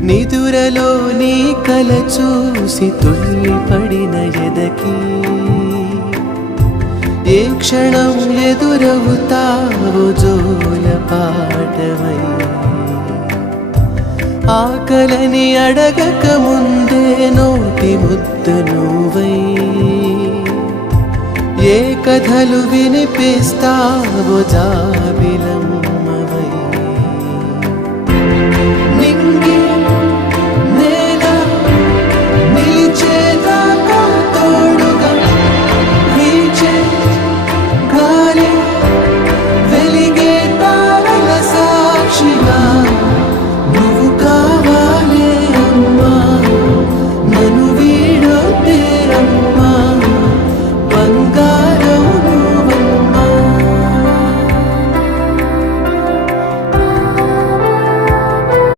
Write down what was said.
నిదురలో నీ కల చూసి తుళ్ళిపడిన ఎదకి ఏ క్షణం ఎదురవుతావో జోల పాటవై ఆకలని అడగక ముందే నోటి ముద్ద నువ్వై ఏ కథలు వినిపిస్తావో జాబిలమ్మ